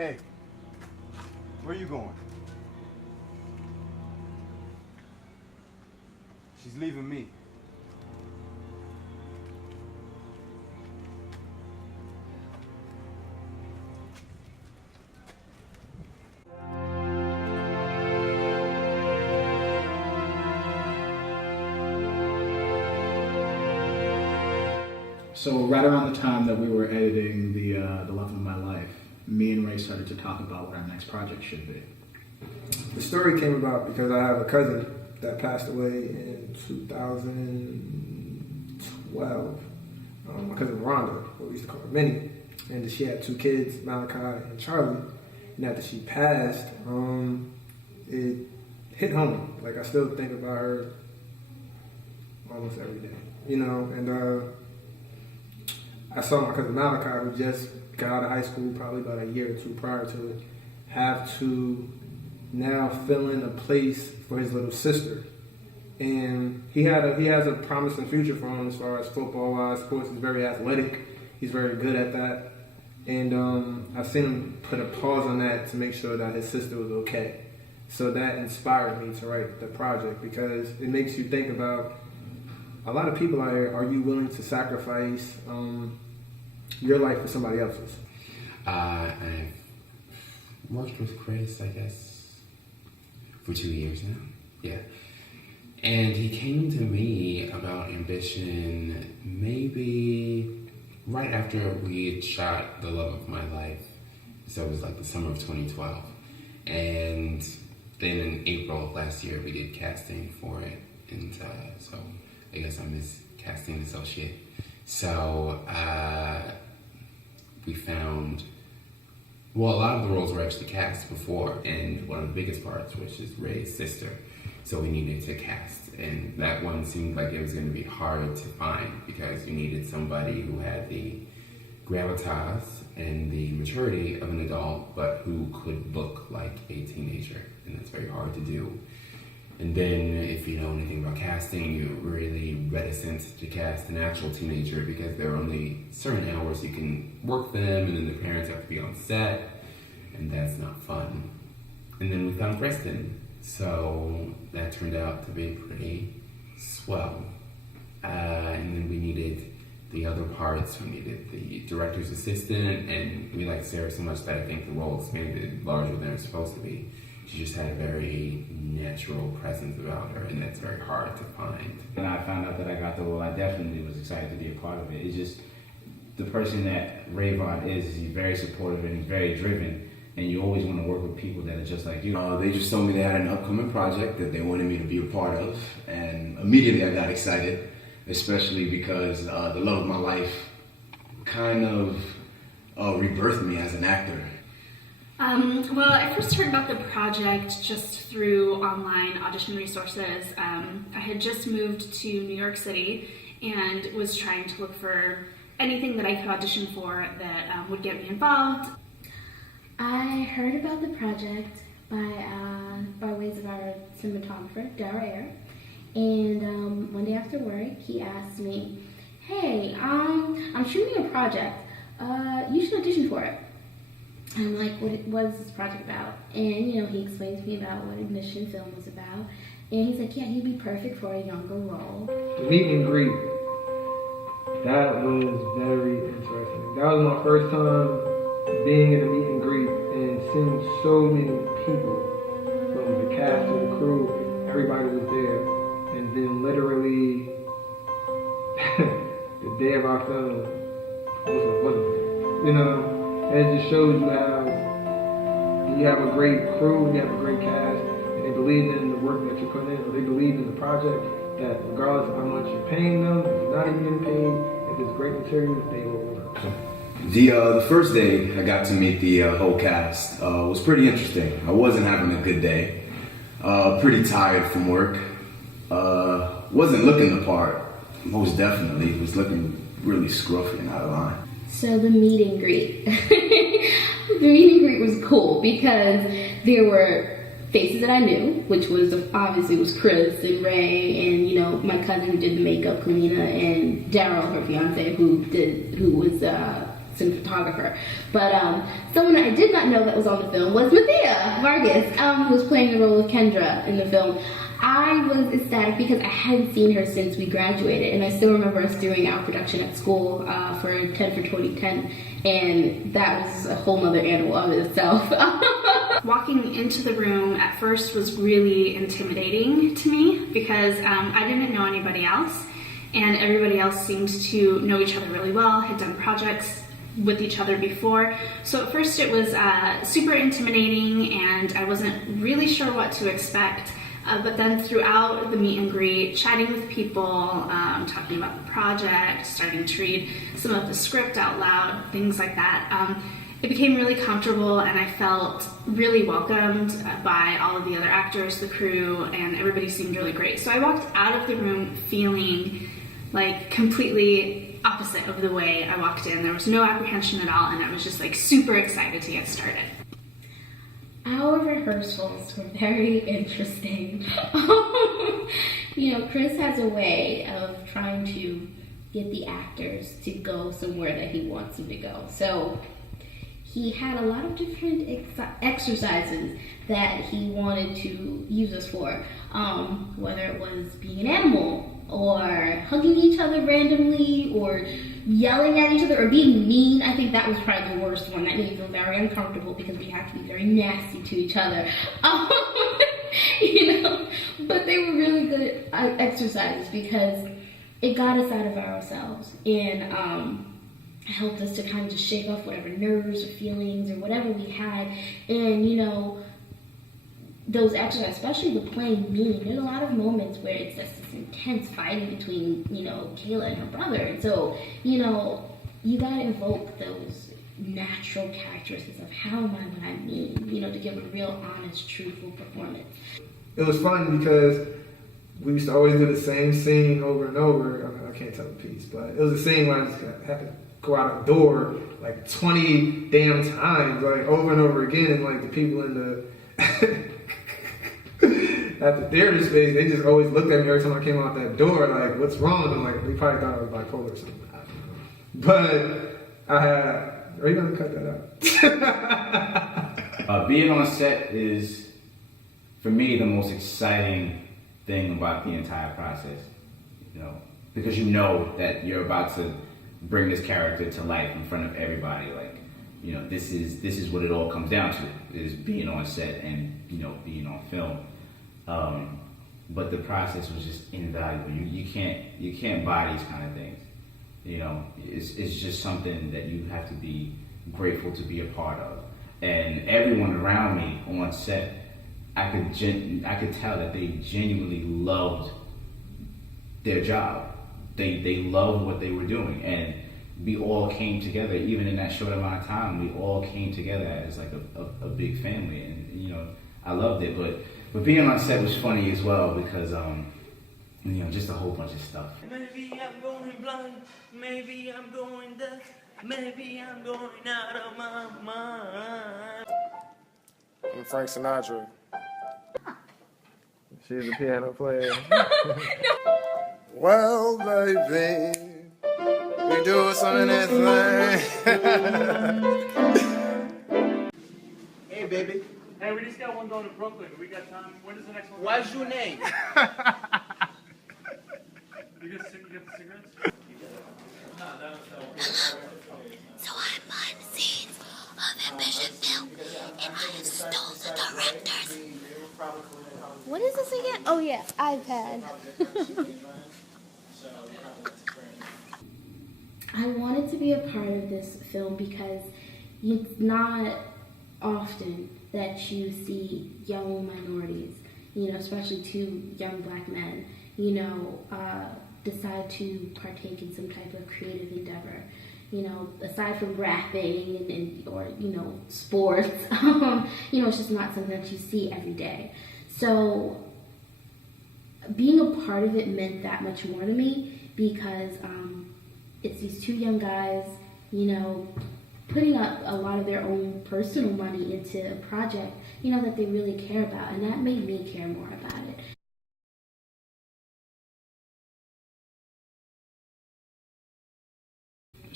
Hey, where you going? She's leaving me. So right around the time that we were editing the Love of My Life, me and Ray started to talk about what our next project should be. The story came about because I have a cousin that passed away in 2012. My cousin Rhonda, what we used to call her Minnie, and she had two kids, Malachi and Charlie. And after she passed, it hit home. Like I still think about her almost every day, you know. And I saw my cousin Malachi, who just got out of high school, probably about a year or two prior to it, have to now fill in a place for his little sister. And he has a promising future for him as far as football-wise. Sports, he's very athletic. He's very good at that. And I've seen him put a pause on that to make sure that his sister was okay. So that inspired me to write the project, because it makes you think about a lot of people out here. Are you willing to sacrifice your life for somebody else's? I've worked with Chris, I guess, for 2 years now. Yeah. And he came to me about ambition maybe right after we had shot The Love of My Life. So it was like the summer of 2012. And then in April of last year, we did casting for it. And so I guess I'm his casting associate. So we found, well, a lot of the roles were actually cast before, and one of the biggest parts, which is Ray's sister. So we needed to cast, and that one seemed like it was going to be hard to find because you needed somebody who had the gravitas and the maturity of an adult, but who could look like a teenager, and that's very hard to do. And then if you know anything about casting, you're really reticent to cast an actual teenager because there are only certain hours you can work them, and then the parents have to be on set, and that's not fun. And then we found Preston, so that turned out to be pretty swell. And then we needed the other parts. We needed the director's assistant, and we liked Sarah so much that I think the role expanded larger than it was supposed to be. She just had a very natural presence about her, and that's very hard to find. When I found out that I got the role, I definitely was excited to be a part of it. It's just the person that Rayvon is he's very supportive and he's very driven, and you always want to work with people that are just like you. They just told me they had an upcoming project that they wanted me to be a part of, and immediately I got excited, especially because The Love of My Life kind of rebirthed me as an actor. Well, I first heard about the project just through online audition resources. I had just moved to New York City and was trying to look for anything that I could audition for that would get me involved. I heard about the project by ways of our cinematographer, Dara Air, and one day after work, he asked me, "Hey, I'm shooting a project. You should audition for it." I'm like, what is this project about? And, you know, he explained to me about what Ignition Film was about. And he's like, yeah, he'd be perfect for a younger role. The meet and greet, that was very interesting. That was my first time being in a meet and greet and seeing so many people, from the cast to the crew. Everybody was there. And then literally, the day of our film, you know, it just shows you how you have a great crew and you have a great cast, and they believe in the work that you put in, or they believe in the project, that regardless of how much you're paying them, if you're not even getting paid, if it's great material, they will work. The first day I got to meet the whole cast was pretty interesting. I wasn't having a good day. Pretty tired from work. Wasn't looking the part, most definitely. Was looking really scruffy and out of line. So the meet and greet. The meet and greet was cool because there were faces that I knew, which was obviously was Chris and Ray and, you know, my cousin who did the makeup, Kalina, and Daryl, her fiance, who was cinematographer. But someone I did not know that was on the film was Mathia Vargas, who was playing the role of Kendra in the film. I was ecstatic because I hadn't seen her since we graduated, and I still remember us doing our production at school for 10 for 2010, and that was a whole nother animal of itself. Walking into the room at first was really intimidating to me because I didn't know anybody else, and everybody else seemed to know each other really well, had done projects with each other before. So at first it was super intimidating, and I wasn't really sure what to expect. But then throughout the meet and greet, chatting with people, talking about the project, starting to read some of the script out loud, things like that, it became really comfortable, and I felt really welcomed by all of the other actors, the crew, and everybody seemed really great. So I walked out of the room feeling like completely opposite of the way I walked in. There was no apprehension at all, and I was just like super excited to get started. Our rehearsals were very interesting. You know, Chris has a way of trying to get the actors to go somewhere that he wants them to go. So he had a lot of different exercises that he wanted to use us for, whether it was being an animal, or hugging each other randomly, or yelling at each other, or being mean. I think that was probably the worst one. That made me feel very uncomfortable because we had to be very nasty to each other. You know, but they were really good exercises because it got us out of ourselves, and helped us to kind of just shake off whatever nerves or feelings or whatever we had. And you know, those exercises, especially the playing mean, there's a lot of moments where it's just this intense fighting between, you know, Kayla and her brother. And so, you know, you gotta invoke those natural characteristics of how am I when I'm mean, you know, to give a real honest, truthful performance. It was fun because we used to always do the same scene over and over. I mean, I can't tell the piece, but it was a scene where I just had to go out the door like 20 damn times, like over and over again, and like the people in the at the theater space, they just always looked at me every time I came out that door, like, what's wrong? I'm like, they probably thought I was bipolar or something. I don't know. But I had, are you gonna cut that out? Being on set is, for me, the most exciting thing about the entire process. You know, because you know that you're about to bring this character to life in front of everybody. Like, you know, this is what it all comes down to, is being on set and, you know, being on film. But the process was just invaluable. You can't buy these kind of things. You know, it's just something that you have to be grateful to be a part of. And everyone around me on set, I could tell that they genuinely loved their job. They loved what they were doing, and we all came together. Even in that short amount of time, we all came together as like a big family, and you know, I loved it. But being on set was funny as well because you know, just a whole bunch of stuff. Maybe I'm going blind, maybe I'm going deaf, maybe I'm going out of my mind. I'm Frank Sinatra. She's a piano player. Well, baby, we do something that thing. Hey, baby. Hey, we just got one going to Brooklyn. We got time. When is the next one? What's your name? You get the cigarettes? So I'm behind the scenes of Ambition Film, and I have stole the directors. What is this again? Oh yeah, iPad. I wanted to be a part of this film because it's not often that you see young minorities, you know, especially two young black men, you know, decide to partake in some type of creative endeavor. You know, aside from rapping and or, you know, sports, you know, it's just not something that you see every day. So being a part of it meant that much more to me because it's these two young guys, you know, putting up a lot of their own personal money into a project, you know, that they really care about, and that made me care more about it.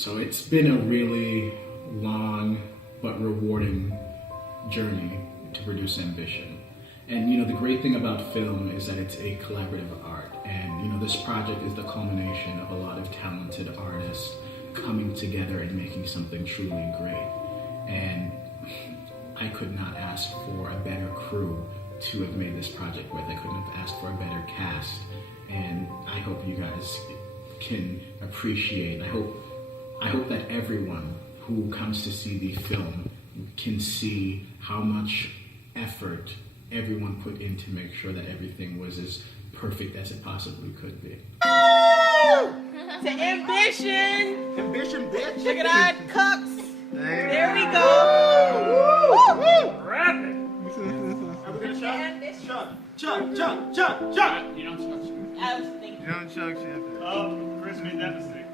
So it's been a really long but rewarding journey to produce Ambition. And the great thing about film is that it's a collaborative art. And this project is the culmination of a lot of talented artists coming together and making something truly great. And I could not ask for a better crew to have made this project with. I couldn't have asked for a better cast. And I hope you guys can appreciate. I hope that everyone who comes to see the film can see how much effort everyone put in to make sure that everything was as perfect as it possibly could be. To Ambition! Ambition, bitch! Look at our cups! There we go! Wrap it! Are we gonna shot? Chug! You don't chug shit. I was thinking. You don't chug shit. Oh, Chris made that mistake.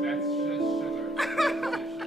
That's just sugar.